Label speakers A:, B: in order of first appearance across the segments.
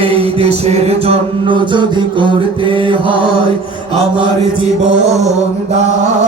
A: এই দেশের জন্য যদি করতে হয় আমার জীবন দান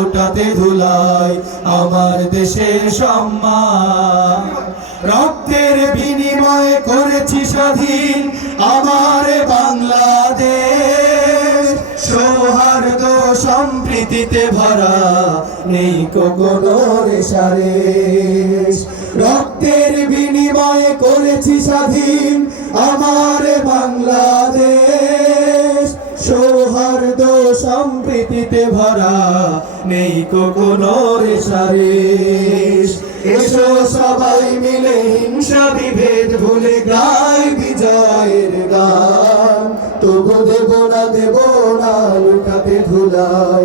A: লুটাতে ধুলাই আমার দেশের সম্মান। রক্তের বিনিময়ে করেছি স্বাধীন আমার বাংলাদেশ। সৌহার্দ্য সম্প্রীতিতে ভরা নেই কোনো রেশারেশ রক্তের বিনিময়ে করেছি স্বাধীন আমার বাংলাদেশ। সৌহার্দ্য সম্প্রীতিতে ভরা নেই কোনো রেশারেশ এসো সবাই মিলে হিংসা বিভেদ ভুলে গাই বিজয়ের গান। তবু দেব না দেব না, লুকাতে ধুলাই।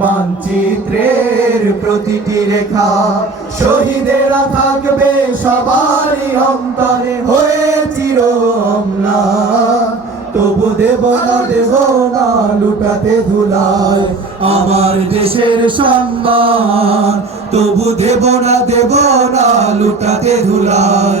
A: মানচিত্রের প্রতিটি রেখা শহীদেরা থাকবে সবারই অন্তরে হয়ে চির তবু দেব না দেব না, লুটাতে ধুলাই আমার দেশের সম্মান। তবু দেব না দেব না, লুটাতে ধুলাই